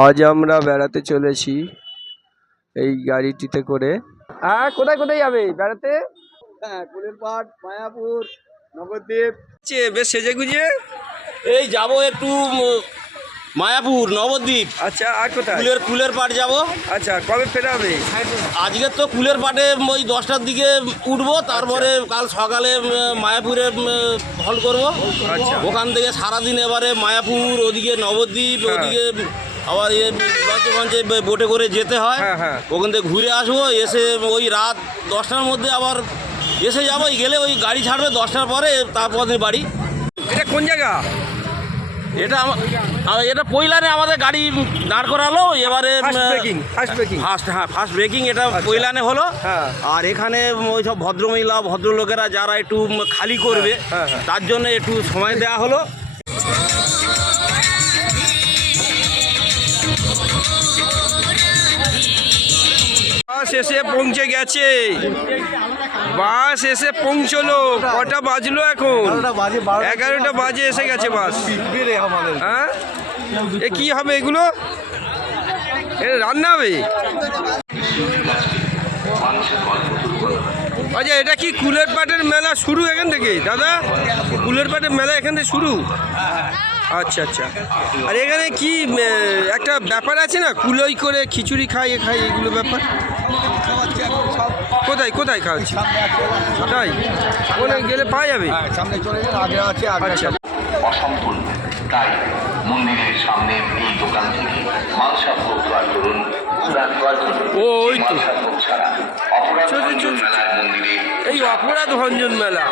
আজ আমরা বেড়াতে চলেছি এই গাড়িটিতে করে। হ্যাঁ কোথায় কোথায় যাবে বেড়াতে? হ্যাঁ কুলের পাট মায়াপুর নবদ্বীপ। বেশ সেজে গুজে। এই যাব একটু মায়াপুর নবদ্বীপ। আচ্ছা আর কোথায়? কুলের কুলের পাট যাব। আচ্ছা কবে ফেরা হবে? আজকে তো কুলের পাটে ওই দশটার দিকে উঠবো তারপরে কাল সকালে মায়াপুরে হল করব। আচ্ছা। ওখান থেকে সারাদিন এবারে মায়াপুর ওদিকে নবদ্বীপ হ্যাঁ। ওদিকে আবার ইয়ে লঞ্চে ফঞ্চে বোটে করে যেতে হয়। হ্যাঁ, হ্যাঁ। ওখান থেকে ঘুরে আসব এসে ওই রাত দশটার মধ্যে আবার এসে যাব গেলে ওই গাড়ি ছাড়বে দশটার পরে তারপর বাড়ি। এটা কোন জায়গা? এটা এটা পৈলানে আমাদের গাড়ি দাঁড় করালো এবারে ফার্স্ট হ্যাঁ ফার্স্ট ব্রেকিং এটা পৈলানে হলো। হ্যাঁ। আর এখানে ওই সব ভদ্রমহিলা ভদ্রলোকেরা যারা একটু খালি করবে। তার জন্য একটু সময় দেওয়া হলো। এসে পৌঁছে গেছে। বাস এসে পৌঁছলো। কটা বাজলো এখন? এগারোটা বাজে এসে গেছে বাস। হ্যাঁ? এ কি হবে এগুলো? রান্না হবে? আচ্ছা এটা কি কুলের পাটের মেলা শুরু এখান থেকে? দাদা, কুলের পাটের মেলা এখান থেকে শুরু? আচ্ছা আচ্ছা। আর এখানে কি একটা ব্যাপার আছে না? কুলোই করে খিচুড়ি খাই খাই এগুলো ব্যাপার? কোথায় কোথায় খাওয়াচ্ছি তাই? ওখানে গেলে পাওয়া যাবে? সামনে চলে যান আগে আছে আচ্ছা। অসম্পূর্ণ। তাই মন্দিরের সামনে এই দোকান থেকে মালসা ভোগ ক্রয় করুন। ও, ওই তো। অপরাধ এই অপরাধ ভঞ্জন মেলা।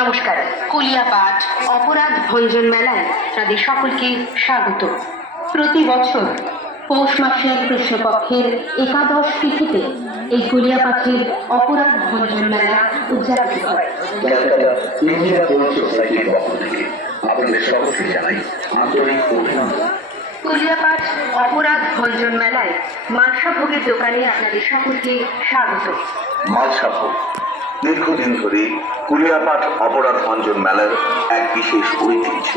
নমস্কার। কলিয়া পাঠ অপরাধ ভঞ্জন মেলায় তাদের সকলকে স্বাগত। প্রতি বছর পৌষ মাসের কৃষ্ণপক্ষের একাদশ তিথিতে এই কলিয়া পাঠের অপরাধ ভঞ্জন মেলা উদযাপিত হয়। কলিয়াপাঠ অপরাধ ভঞ্জন মেলায় মানসা ভোগের দোকানে আপনাদের সকলকে স্বাগত। দীর্ঘদিন ধরে কুলিয়াপাট অপরাধ ভঞ্জন মেলার এক বিশেষ ঐতিহ্য।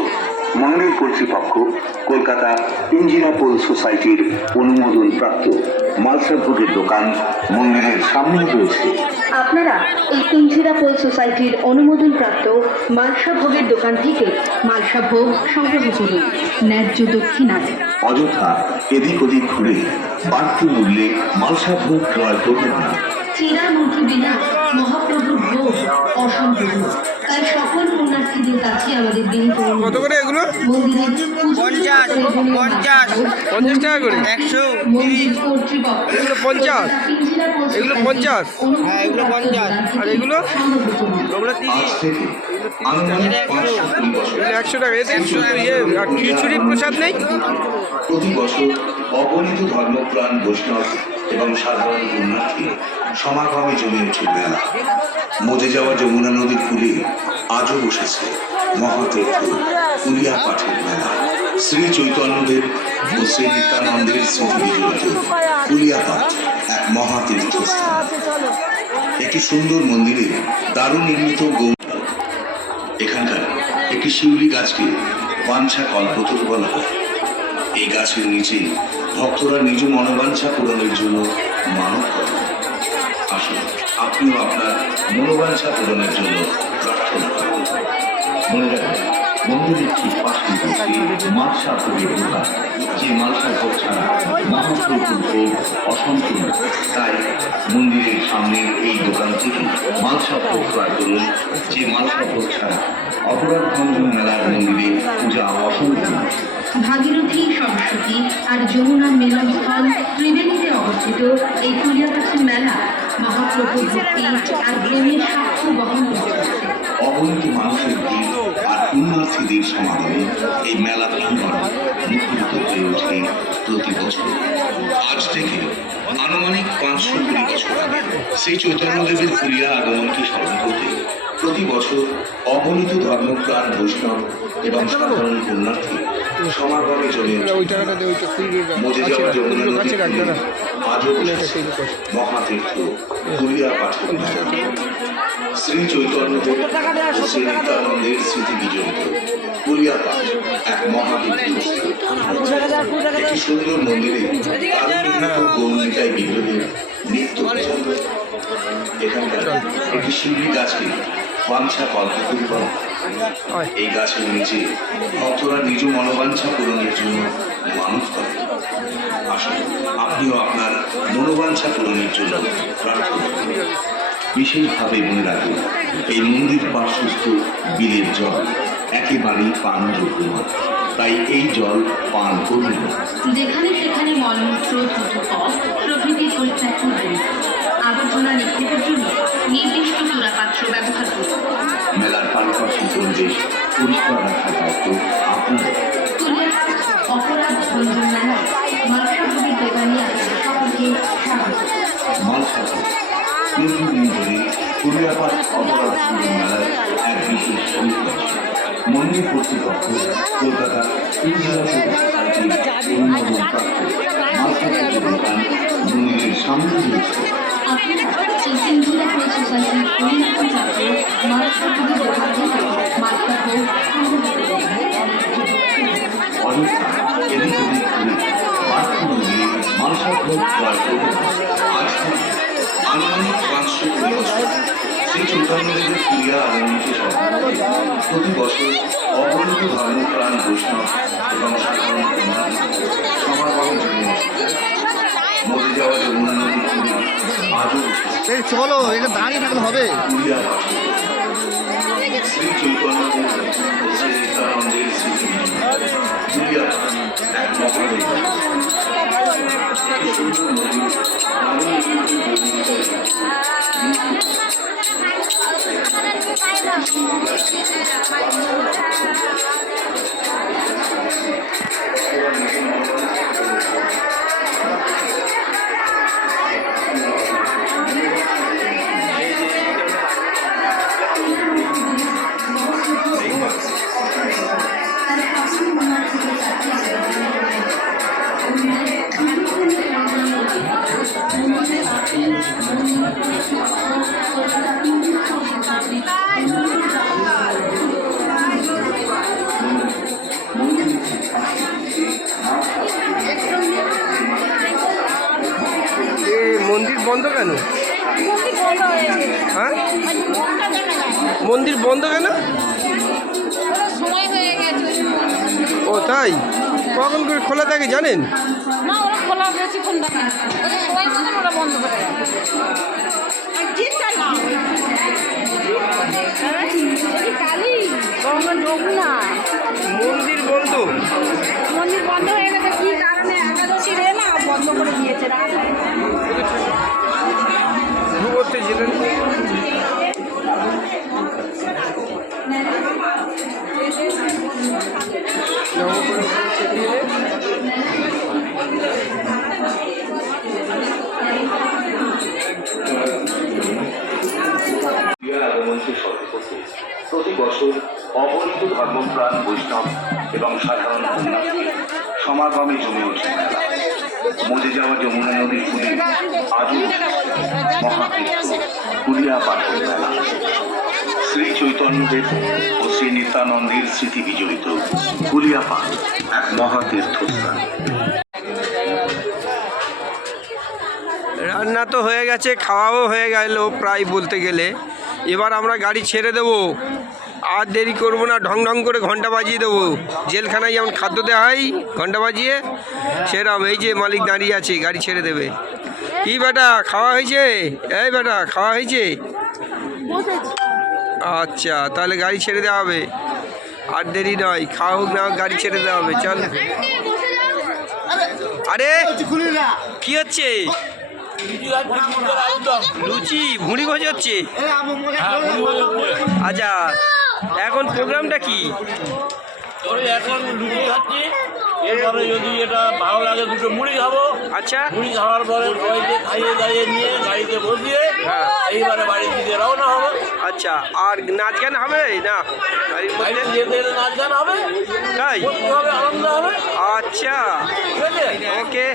মন্দির কর্তৃপক্ষ কলকাতা ইঞ্জিনিয়ার সোসাইটির অনুমোদন প্রাপ্ত মালসা ভোগের দোকান মন্দিরের সামনে রয়েছে। আপনারা এই ইঞ্জিরা পোল সোসাইটির অনুমোদন প্রাপ্ত মানসা ভোগের দোকান থেকে মানসা ভোগ সংগ্রহ করুন। ন্যায্য দক্ষিণায় অযথা এদিক ওদিক ঘুরে বাড়তি মূল্যে মালসা ভোগ ক্রয় করবেন না। চিরামুখী বিনা মহাপ্রভুর অসম্পূর্ণ তাই সকল পুণ্যার্থীদের কাছে আমাদের বিনীত কত করে এগুলো? পঞ্চাশ, পঞ্চাশ। পঞ্চাশ। টাকা করে? একশো এগুলো পঞ্চাশ? এগুলো পঞ্চাশ? হ্যাঁ এগুলো পঞ্চাশ। আর এগুলো? ওগুলো তিরিশ। একশো। টাকা। এতে শুধু ইয়ে আর খিচুড়ি প্রসাদ নেই? প্রতি বছর অগণিত ধর্মপ্রাণ বৈষ্ণব এবং সাধারণ পুণ্যার্থী সমাগমে জমে ওঠে মেলা। মজে যাওয়া যমুনা নদীর কূলে আজও বসেছে। মহাতীর্থ কুলিয়া পাঠের মেলা। শ্রী চৈতন্যদেব ও শ্রী নিত্যানন্দের স্মৃতি এক মহাতীর্থ স্থান একটি সুন্দর মন্দিরে দারুণ নির্মিত গৌ এখানকার একটি শিউলি গাছকে বাঞ্ছা কল্পতরু বলা হয়। এই গাছের নিচে ভক্তরা নিজ মনোবাঞ্ছা পূরণের জন্য মানব আসুন, আপনিও আপনার মনোবাঞ্ছা পূরণের জন্য প্রার্থনা করুন। মনে রাখবেন, মন্দিরের ঠিক পাশে রয়েছে মালসা যে মালসা ভোগ ছাড়া মহাপ্রভুর ভোগ অসম্পূর্ণ। তাই মন্দিরের সামনে এই দোকান থেকে মালসা ভোগ ক্রয় করুন। যে মালসা ভোগ ছাড়া অপরাধ মেলার মন্দিরে পূজা অসম্পূর্ণ ভাগীরথী সরস্বতী আর যমুনা মিলনস্থল ত্রিবেণীতে অবস্থিত এই কুলিয়াকাছি মেলা মহাপ্রভুর ভক্তি আর প্রেমের সাক্ষ্য বহন করছে অগণিত মানুষের ভিড় আর পুণ্যার্থীদের সমাগমে এই মেলা প্রাঙ্গণ মুখরিত হয়ে ওঠে প্রতি বছর। আজ থেকে আনুমানিক পাঁচশো কুড়ি বছর আগে শ্রী চৈতন্যদেবের ফুরিয়া আগমনকে স্মরণ করতে প্রতি বছর অগণিত ধর্মপ্রাণ বৈষ্ণব এবং সাধারণ পুণ্যার্থী সমাগমে চলে মজে যাওয়া যমুনা নদীর আজও। মহাতীর্থ কুলিয়া পাঠক শ্রী চৈতন্যদেব ও শ্রী নিত্যানন্দের স্মৃতি বিজড়িত। কুলিয়া পাঠ এক মহাতীর্থ। একটি সুন্দর মন্দিরে গৌরিকায় বিগ্রহের নিত্য এখানকার একটি শিউলি গাছকে বাঞ্ছা হয়। হয়। এই গাছের নিচে ভক্তরা নিজ মনোবাঞ্ছা পূরণের জন্য মানব করে আসুন আপনিও আপনার মনোবাঞ্ছা পূরণের জন্য প্রার্থনা করুন বিশেষভাবে মনে রাখুন এই মন্দির পার্শ্বস্থ বিলের জল একেবারেই পানযোগ্য নয় তাই এই জল পান করবেন না। যেখানে সেখানে মলমূত্র দ্রুতপথ প্রভৃতি পরিত্যাগ করবেন আবর্জনা নিক্ষেপের জন্য চূড়াপাত্র ব্যবহার করুন মেলার পারিপার্শ্বিক পরিবেশ পরিষ্কার রাখার দায়িত্ব আপনার অপরাধ ভঞ্জন মেলায় দোকানে আপনাদের সকলকে স্বাগত। মালসাতে দীর্ঘদিন ধরে কুরিয়াপাট অপরাধ ভঞ্জন মেলার এক বিশেষ ঐতিহ্য মন্দির কর্তৃপক্ষ কলকাতা মন্দিরের সামনে রয়েছে। প্রতি বছর বৈষ্ণব এবং সাধারণ যাওয়া যমুনা নদীর তীরে আজও এই চলো এটা দাঁড়িয়ে থাকলে হবে। শ্রী চৈতন্যদেব শ্রী নিত্যানন্দের স্মৃতি কুলিয়া এক মহাদেব এ বন্ধ কেন? হ্যাঁ? মন্দির বন্ধ কেন? ও, তাই? কখন করে খোলা থাকে জানেন? মন্দির বন্ধ মন্দির বন্ধ হয়ে বন্ধ করে দিয়েছে প্রতি বছর অগণিত ধর্মপ্রাণ বৈষ্ণব এবং সাধারণ সমাগমে জমে ওঠে মেলা। মজে যাওয়া যমুনা নদীর কুলে আজও কুলিয়া পাঠের মেলা। শ্রী চৈতন্যদেব ও শ্রী নিত্যানন্দের স্মৃতি বিজড়িত কুলিয়া পাঠ এক মহাতীর্থস্থান। রান্না তো হয়ে গেছে, খাওয়াও হয়ে গেল প্রায় বলতে গেলে। এবার আমরা গাড়ি ছেড়ে দেবো। আর দেরি করব না, ঢং ঢং করে ঘণ্টা বাজিয়ে দেবো। জেলখানায় যেমন খাদ্য দেওয়া হয় ঘণ্টা বাজিয়ে, সেরম এই যে মালিক দাঁড়িয়ে আছে, গাড়ি ছেড়ে দেবে। কি বেটা, খাওয়া হয়েছে? এই বেটা, খাওয়া হয়েছে? আচ্ছা তাহলে গাড়ি ছেড়ে দেওয়া হবে। আর দেরি নয়, খাওয়া হোক না গাড়ি ছেড়ে দেওয়া হবে, চল। আরে, কি হচ্ছে? লুচি, ভুঁড়ি ভোজ হচ্ছে আচ্ছা এখন প্রোগ্রামটা কি? এখন লুচি খাচ্ছি এরপরে যদি এটা ভালো লাগে দুটো মুড়ি খাব। আচ্ছা। মুড়ি খাওয়ার পরে সবাইকে খাইয়ে দাইয়ে নিয়ে গাড়িতে বসিয়ে হ্যাঁ। এইবারে বাড়ির দিকে রওনা হবে। আচ্ছা আর নাচ গান হবে? না। গাড়ির মধ্যে? যেতে যেতে নাচ গান হবে। তাই? হবে আনন্দ হবে। আচ্ছা। ওকে।